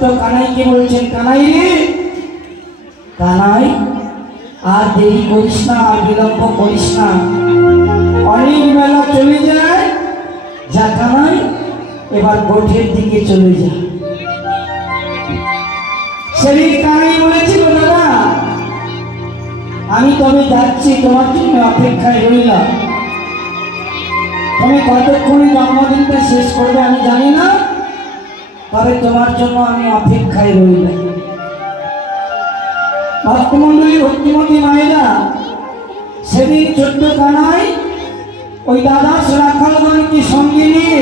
ছোট্ট কানাইকে বলছেন, কানাই রে কানাই, আর দেরি করিস না, আর বিলম্ব করিস না, অনেক বেলা চলে যায়, যা কানাই এবার গোঠের দিকে চলে যা। সেদিন কানাই বলেছিল, দাদা আমি তবে যাচ্ছি, তোমার জন্য অপেক্ষায় রইলাম। তুমি কতক্ষণে জন্মদিনটা শেষ করবে আমি জানি না, তবে তোমার জন্য আমি অপেক্ষায় রইলাম। ভক্তমন্ডলী, ভক্তিমতী মায়েরা, সেদিন ছোট্ট কানাই ওই দাদা রাখালগণকে সঙ্গে নিয়ে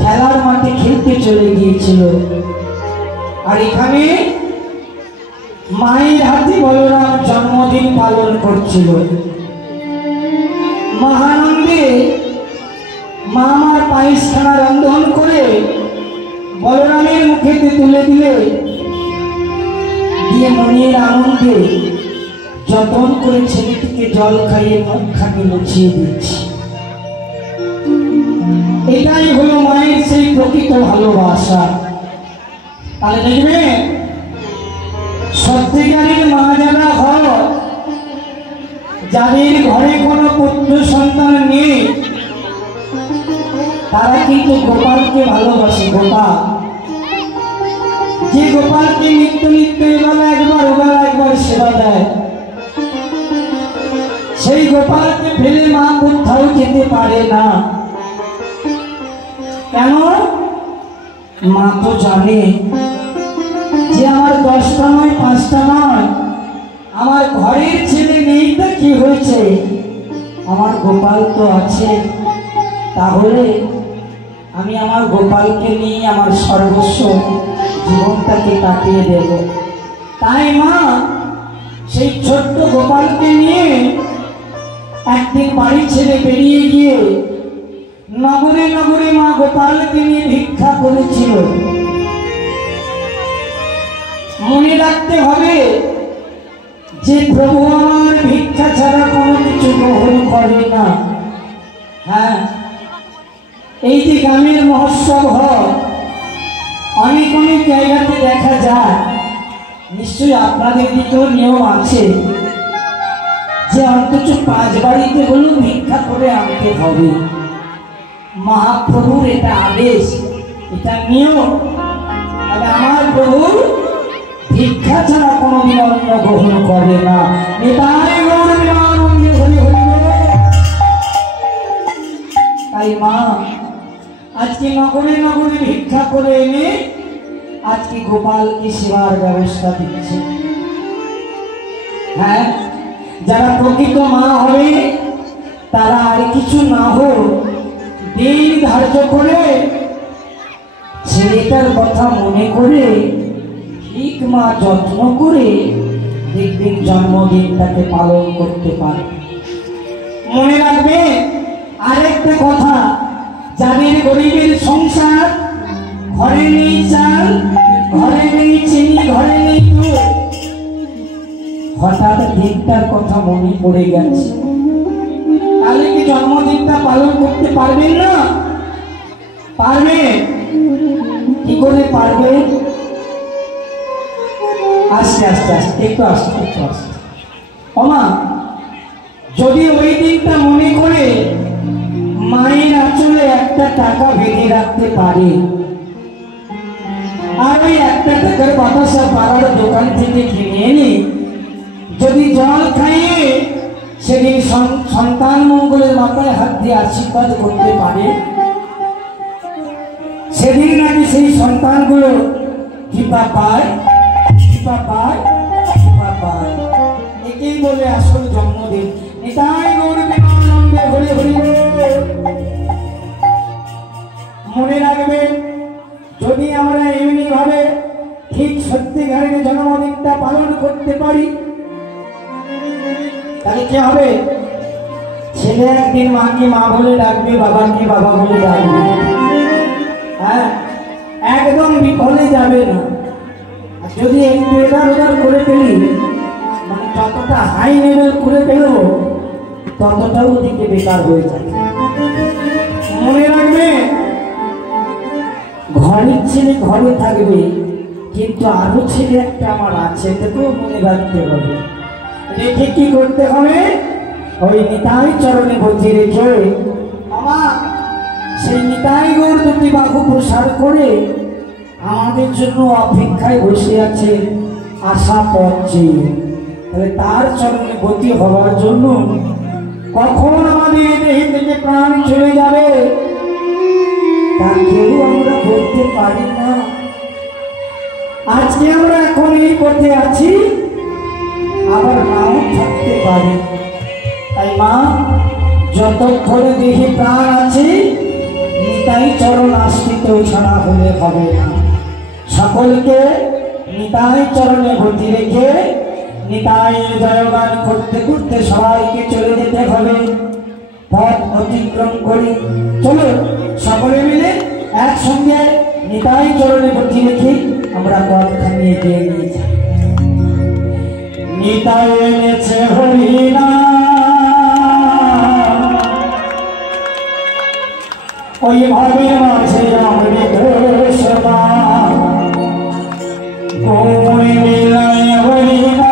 খেলার মাঠে খেলতে চলে গিয়েছিল। আর এখানে মায়ের হাতে বলরাম জন্মদিন পালন করছিল। মহানন্দে মা আমার পায়েসখানা রন্ধন করে বলরামের মুখেতে তুলে দিয়ে মনের আনন্দে যতন করে ছেলেটিকে জল খাইয়ে মুখখানি মুছিয়ে দিচ্ছে। এটাই হলো মায়ের সেই প্রকৃত ভালোবাসা। তাহলে দেখবে সত্যিকারের মা যারা হয়, যাদের ঘরে কোনো পুত্র সন্তান নেই, তারা কিন্তু গোপালকে ভালোবাসে। গোপাল, যে গোপালকে নিত্য নিত্য এবেলা একবার ওবেলা একবার সেবা দেয়, সেই গোপালকে ফেলে মা কোথাও যেতে পারে না। কেন? মা তো জানে যে আমার 10টা নয় 5টা নয়, আমার ঘরের ছেলে নেই তা কি হয়েছে, আমার গোপাল তো আছে। তাহলে আমি আমার গোপালকে নিয়ে আমার সর্বস্ব জীবনটাকে কাটিয়ে দেব। তাই মা সেই ছোট্ট গোপালকে নিয়ে একদিন বাড়ি ছেড়ে বেরিয়ে গিয়ে নগরে নগরে মা গোপালকে নিয়ে ভিক্ষা করেছিল। মনে রাখতে হবে যে প্রভু আমার ভিক্ষা ছাড়া কোনো কিছু গ্রহণ করে না। হ্যাঁ, এই যে গ্রামের মহোৎসব হয়, অনেক অনেক জায়গাতে দেখা যায়, নিশ্চয়ই আপনাদের দিকেও নিয়ম আছে যে অন্তত 5 বাড়িতে হলেও ভিক্ষা করে আনতে হবে। মহাপ্রভুর এটা আদেশ, এটা নিয়ম। তবে আমার প্রভু ভিক্ষা ছাড়া কোনোদিন অন্ন গ্রহণ করে না। তাই মা আজকে নগরে নগরে ভিক্ষা করে এনে আজকে গোপালকে সেবার ব্যবস্থা দিচ্ছে। হ্যাঁ, যারা প্রকৃত মা হবে তারা আর কিছু না হোক দিন ধার্য করে ছেলেটার কথা মনে করে ঠিক মা যত্ন করে দেখবেন জন্মদিনটাকে পালন করতে পারে। মনে রাখবে আরেকটা কথা, যাদের গরিবের সংসার, ঘরে নেই চাল, ঘরে নেই চিনি, ঘরে নেই দুধ, হঠাৎ দিনটার কথা মনে পড়ে গেছে, তাহলে কি জন্মদিনটা পালন করতে পারবেন না? পারবে? কি করে পারবে? আস্তে আস্তে আস্তে, একটু আস্তে, একটু আস্তে। ওমা, যদি ওই দিনটা মনে করে মায়ের আঁচলে একটা টাকা বেঁধে রাখতে পারে, আর ওই 1 টাকার বাতাসা পাড়ার দোকান থেকে কিনে এনে যদি জল খাইয়ে সেদিন সন্তান মঙ্গলের মাথায় হাত দিয়ে আশীর্বাদ করতে পারে, সেদিন নাকি সেই সন্তানগুলো কৃপা পায়, কৃপা পায়, কৃপা পায়। একেই বলে আসল জন্মদিন। নিতাই গৌর প্রেমানন্দে হরি হরি। মনে রাখবেন, যদি আমরা এমনি ভাবে ঠিক সত্যিকারের জন্মদিনটা পালন করতে পারি, তাহলে কি হবে? ছেলে একদিন মাকে মা বলে ডাকবে, বাবাকে বাবা বলে ডাকবে। হ্যাঁ, একদম বিফলে যাবে না। যদি একটু এদার ওদার করে ফেলি, মানে যতটা হাই লেভেল করে ফেলব ততটাও ওদিকে বেকার হয়ে যাবে। মনে রাখবে, ঘরের ছেলে ঘরে থাকবে, কিন্তু আরো ছেলে একটা আমার আছে, এটাকেও মনে রাখতে হবে। রেখে কি করতে হবে? ওই নিতাই চরণে ভর্তি রেখে আমার সেই নিতাই গৌর দুটি বাহু প্রসার করে আমাদের জন্য অপেক্ষায় বসে আছে, আশা পথে। তাহলে তার চরণে গতি হওয়ার জন্য কখন আমাদের দেহ থেকে প্রাণ চলে যাবে তা কেউ আমরা বলতে পারি না। আজকে আমরা এখন এই পথে আছি, আবার নাও থাকতে পারি। তাই মা, যতক্ষণে দেহে প্রাণ আছে নিতাই চরণ আশ্রিত ছাড়া হলে হবে না। সকলকে নিতাই চরণে ভর্তি রেখে নিতাই জয়গান করতে করতে সবাইকে চলে যেতে হবে। পথ অতিক্রম করি, চলো সকলে মিলে একসঙ্গে নিতাই চরণে ভর্তি রেখে আমরা পথখানি এগিয়ে নিয়েছি। নিতাই এনেছে হরিনা, ওই ভাবে মাঝে অমৃত সদা কোন মিলাই হরিনা।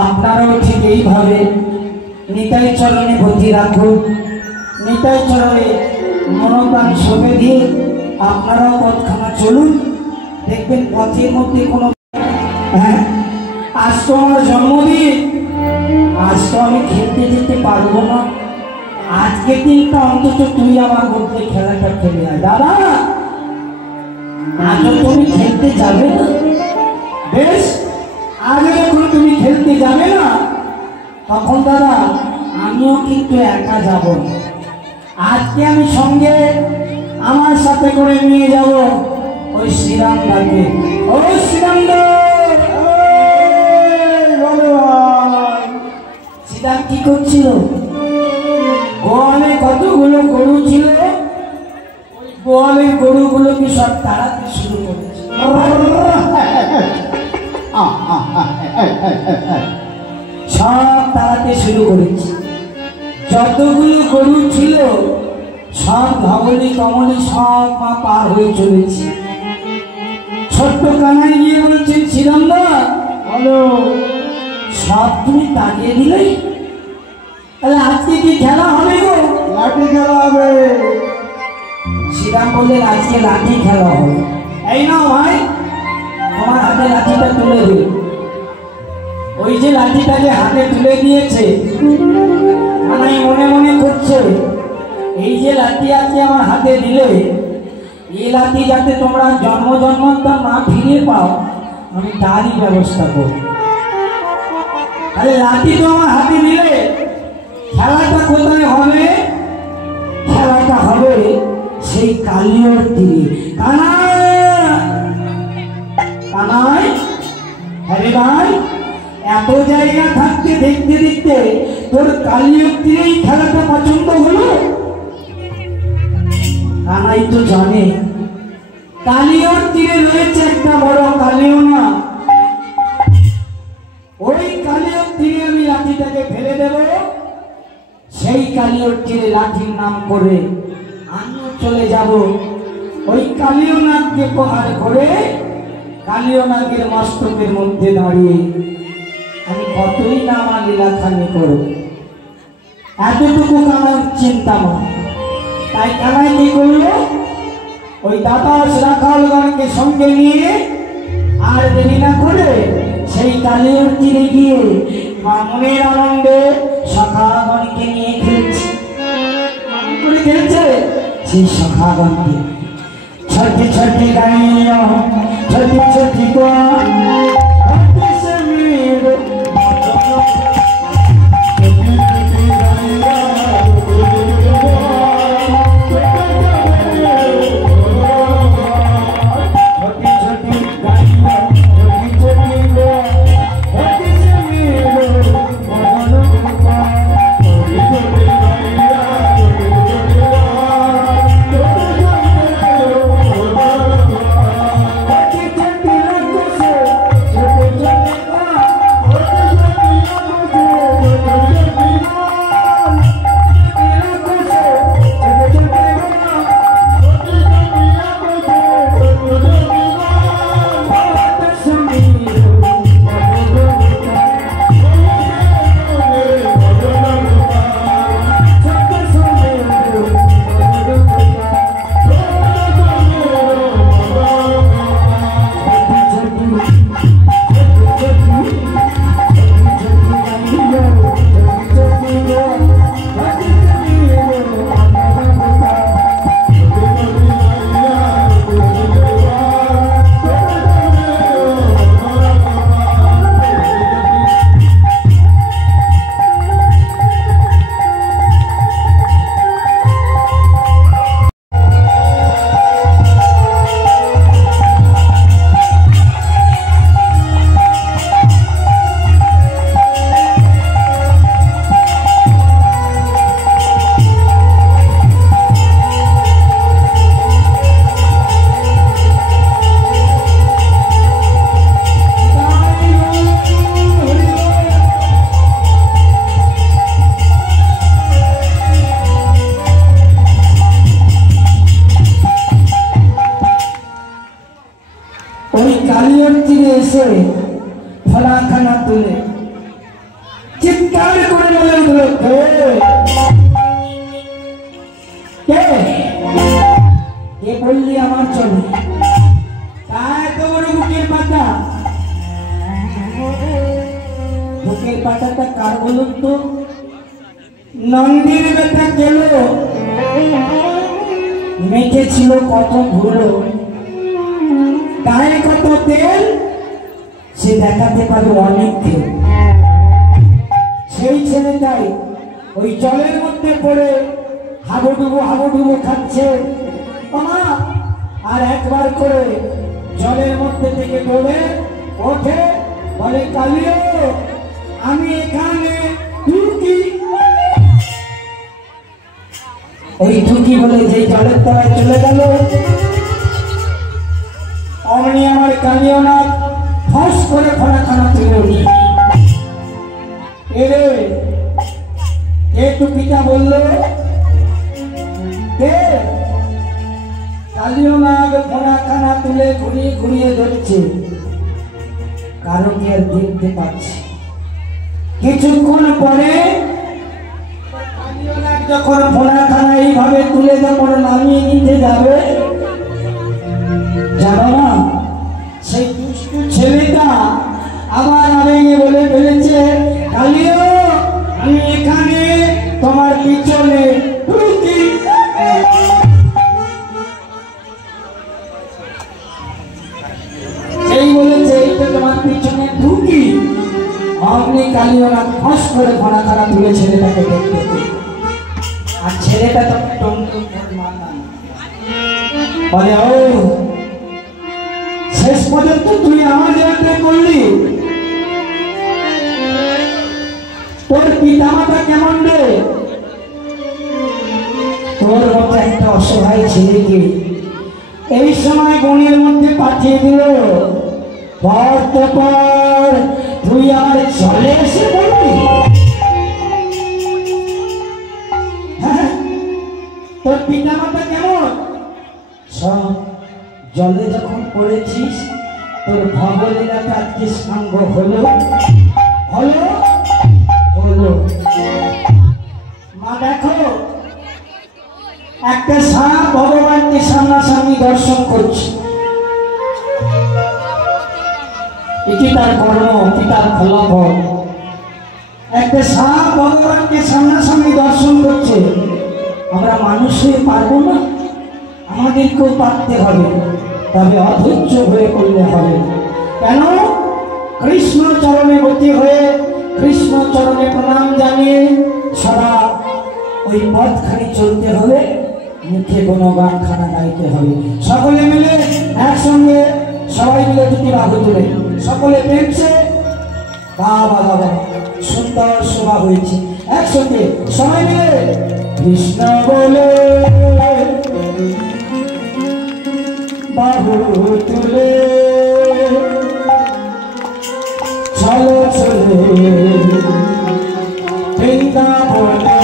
আপনারাও ঠিক এইভাবে নিতাই চরণে ভর্তি রাখুন। নিতাই চরণে মনোপ্রাণ সঁপে দিয়ে আপনারাও পথখানা চলুন, দেখবেন পথের মধ্যে কোনো হ্যাঁ আজ তো আমার জন্মদিন, আজ তো আমি খেলতে যেতে পারবো না। আজকে দিনটা অন্তত তুই আমার মধ্যে খেলাটা খেলে আয়। দাদা, আজও তুমি খেলতে যাবে না? বেশ, আজ যখন তুমি খেলতে যাবে না, তখন দাদা আমিও কিন্তু একা যাব না। আজকে আমি সঙ্গে আমার সাথে করে নিয়ে যাব ওই শ্রীরামদাকে। ও শ্রীরামদা, শ্রীরাম কি করছিল? গোয়ালে কতগুলো গরু ছিল, ওই গোয়ালের গরুগুলোকে সব তাড়াতে শুরু করেছে। সব তাড়াতে শুরু করেছে। যতগুলো গরু ছিল সব ধবলি কমলি সব মা পার হয়ে চলেছি। ছোট্ট কানাই গিয়ে বলছেন শ্রীরাম দা বলো, সব তুমি তাড়িয়ে দিলে, তাহলে আজকে কি খেলা হবে গো? লাঠি খেলা হবে। শ্রীরাম বললেন আজকে লাঠি খেলা হবে। এই না ভাই, তোমার হাতে লাঠিটা তুলে দিল। ওই যে লাঠিটাকে হাতে তুলে দিয়েছে, আমি মনে মনে করছে এই যে লাঠি আজকে আমার হাতে দিলে, এই লাঠি যাতে তোমরা জন্ম জন্মান্তর না ফিরে পাও, আমি তারই ব্যবস্থা করব। তাহলে লাঠি তো আমার হাতে দিলে, খেলাটা কোথায় হবে? খেলাটা হবে সেই কালিয়ার তীরে। কানাই, আরে ভাই, এত জায়গা থাকতে দেখতে দেখতে তোর কালিয়ার তীরেই খেলাটা পছন্দ হলো? কানাই তো জানে কালিয়ার তীরে রয়েছে একটা বড় কালিয়না। ওই কালিয়ার তীরে আমি লাঠিটাকে ফেলে দেব, সেই কালিয়ার তীরে লাঠির নাম করে আমিও চলে যাব। ওই কালিয়নাথকে প্রহার করে কালিয়নাথের মস্তকের মধ্যে দাঁড়িয়ে আমি কতই না আমার লীলাখানি করব। এতটুকু কানার চিন্তা নয়। তাই কানাই কি করলো? ওই দাতাস রাখালগণকে সঙ্গে নিয়ে আর দেরি না করে সেই কালিয়ার তীরে গিয়ে মনের আনন্দে সখাগণকে নিয়ে খেলছে। খেলছে সেই সখাগণকে ছোটি ছোটি গাইয়া ছোটি ছোটি কালিয়ার তীরে এসে ফলাখানা তুলে চিৎকার করে বলে উঠল, কে বললি আমার চলে? তাই তো বড় বুকের পাতা। বুকের পাতাটা কার বলুন তো? নন্দীর বেটা গেল, মেখে ছিল কত ধুলো, গায়ে কত তেল, সে দেখাতে পারে অনেক তেল। সেই ছেলেটাই ওই জলের মধ্যে পড়ে হাবুডুবু খাচ্ছে। আর একবার করে জলের মধ্যে থেকে ডোবে ওঠে, বলে কালিয়া আমি এখানে, তুই ওই টুকি বলে যে জলের তলায় চলে গেল। অমনি আমার কালিয়ানাথ ফস করে ফলাখানা তুলে উঠল। এরে কে টুকিটা বললো? কে কালিও নাগ ফোনাখানা তুলে ঘুরিয়ে ঘুরিয়ে ধরছে, কারোকে আর দেখতে পাচ্ছে। কিছুক্ষণ পরে কালিও নাগ যখন ফোনাখানা এইভাবে তুলে যখন নামিয়ে নিতে যাবে, জানো না সেই দুষ্টু ছেলেটা আবার আবেগে বলে ফেলেছে, কালিও আমি এখানে তোমার পিছনে ঢুকি। এই বলেছে এইটা তোমার পিছনে ঢুকি। অমনি কালিও না ফস করে ফোনা খারাপ তুলে ছেলেটাকে দেখতে পেয়ে, আর ছেলেটা তো টমটম বলে, ও শেষ পর্যন্ত তুই আমার জায়গাতে করলি। তোর পিতামাতা কেমন রে? তোর মতো একটা অসহায় ছেলেকে এই সময় বনের মধ্যে পাঠিয়ে দিল। পর তো পর তুই আমার চলে এসে বলবি, হ্যাঁ তোর পিতামাতা কেমন? সব জলে যখন পড়েছিস তোর ভগলীলাটা আজকে সাঙ্গ হলো হলো হলো। মা দেখো একটা সাপ ভগবানকে সামনাসামনি দর্শন করছে, এটি তার কর্ম, এটি তার ফলাফল। একটা সাপ ভগবানকে সামনাসামনি দর্শন করছে, আমরা মানুষ হয়ে পারবো না, আমাদেরকেও পারতে হবে, তবে অধৈর্য হয়ে করলে হবে। কেন? কৃষ্ণ চরণে গতি হয়ে কৃষ্ণ চরণে প্রণাম জানিয়ে সদা ওই পথখানি চলতে হবে, মুখে কোনো গানখানা গাইতে হবে। সকলে মিলে একসঙ্গে সবাই মিলে দুটি বাহু তুলে সকলে পেয়েছে, বাবা বাবা সুন্দর শোভা হয়েছে। একসঙ্গে সবাই মিলে কৃষ্ণ বলে বাহু তুলে চলো চলে বৃন্দাবনে।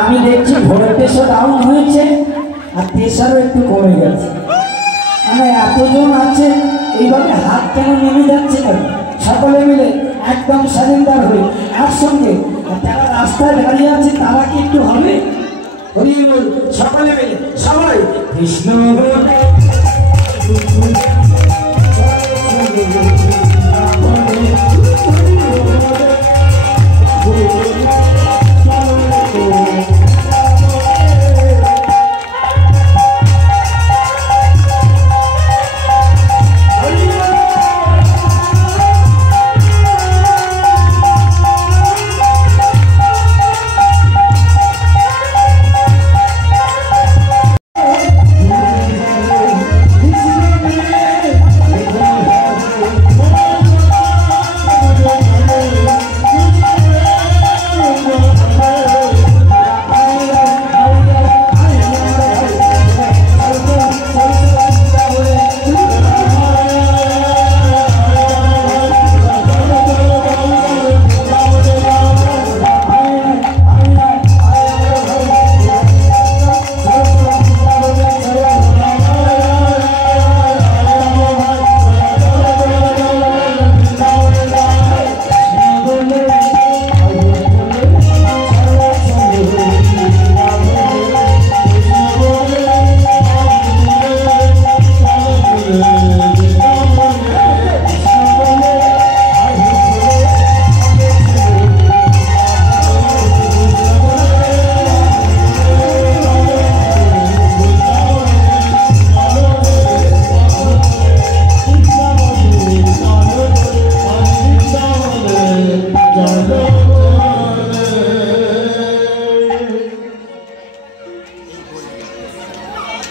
আমি দেখছি ভোরের প্রেশার ডাউন হয়েছে আর প্রেশারও একটু কমে গেছে। মানে এতজন আছে এইভাবে হাত কেন নেমে যাচ্ছে কেন? সকলে মিলে একদম সারেন্ডার হয়ে একসঙ্গে, যারা রাস্তায় দাঁড়িয়ে আছে তারা কি একটু হবে? সকলে মিলে সবাই কৃষ্ণ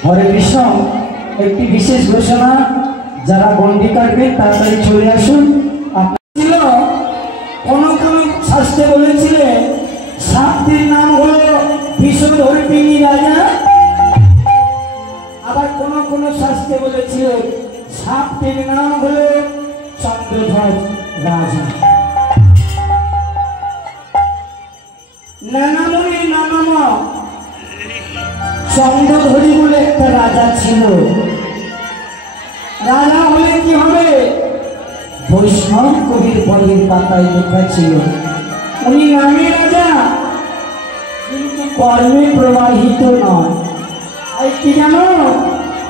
হরে কৃষ্ণ। একটি বিশেষ ঘোষণা, যারা গন্ডি কাটবেন তাড়াতাড়ি চলে আসুন। আপনার ছিল ধর্মিনী রাজা, আবার কোন কোন শাস্ত্রে বলেছিল সাপটির নাম হলো চন্দ্রধ্বজ রাজা। নানামণি নানামা চন্দ্রধরী বলে একটা রাজা ছিল। রাজা হলে কি হবে? বৈষ্ণব কবির পরের পাতায় লেখা ছিল উনি নামে রাজা, কিন্তু কর্মে প্রবাহিত নয়। এই কি জানো?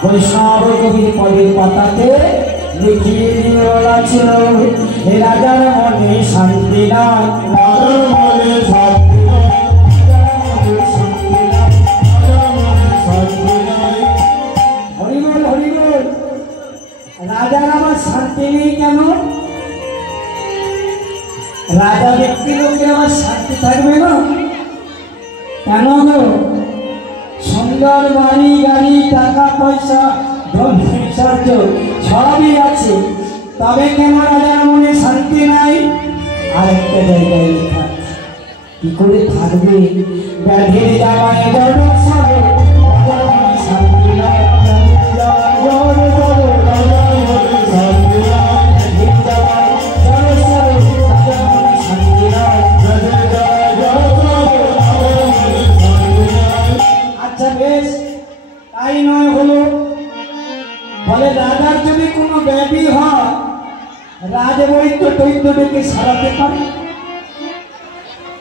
বৈষ্ণব কবির পরের পাতাতে লিখিয়ে দিয়ে বলা ছিল, হে রাজার মনে শান্তি নাই, রাজার মনে শান্তি নাই, হরিবল হরিবল। রাজার আবার শান্তি নেই কেন? রাজা ব্যক্তি লোকের আবার শান্তি থাকবে না কেন গো? সুন্দর বাড়ি গাড়ি টাকা পয়সা ধন ঐশ্বর্য সবই আছে, তবে কেন রাজার মনে শান্তি নাই? আরেকটা জায়গায় লেখা কি করে থাকবে? ব্যাধির জামায় বড় সবে রাজার মনে শান্তি নাই, ব্যাধির জামায় বড় সবে রাজার মনে শান্তি নাই, ব্যাধির জামায় বড় সবে রাজার মনে শান্তি নাই, ব্যাধির জামায় বড় সবে রাজার মনে শান্তি নাই। আচ্ছা বেশ, তাই নয় হলো, বলে রাজার যদি কোনো ব্যাধি হয় রাজবৈদ্য দৈত্যকে সারাতে পারে।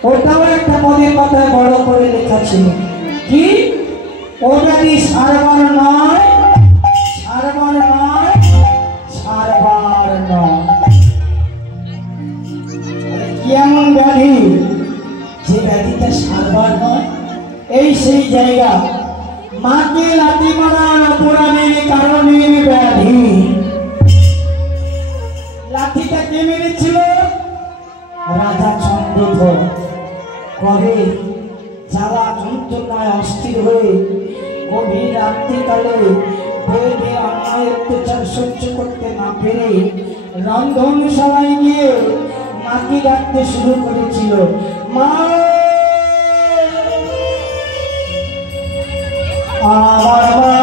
ওটাও একটা পদের পাতায় বড় করে লেখা ছিল কি, ও ব্যাধি সারবার নয়, সারবার নয়, সারবার নয়। কি এমন ব্যাধি যে ব্যাধিটা সারবার নয়? এই সেই জায়গা, মাকে লাথি মারার অপরাধের কারণে ব্যাধি। লাঠিটা কে মেরেছিল? রাজা চন্দ্রধ্বজ। কবে জ্বালা যন্ত্রণায় অস্থির হয়ে গভীর রাত্রিকালে বেদে অন্যায় অত্যাচার সহ্য করতে না পেরে রন্ধনশালায় গিয়ে মাকে ডাকতে শুরু করেছিল, মা আমার মা,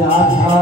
রাধা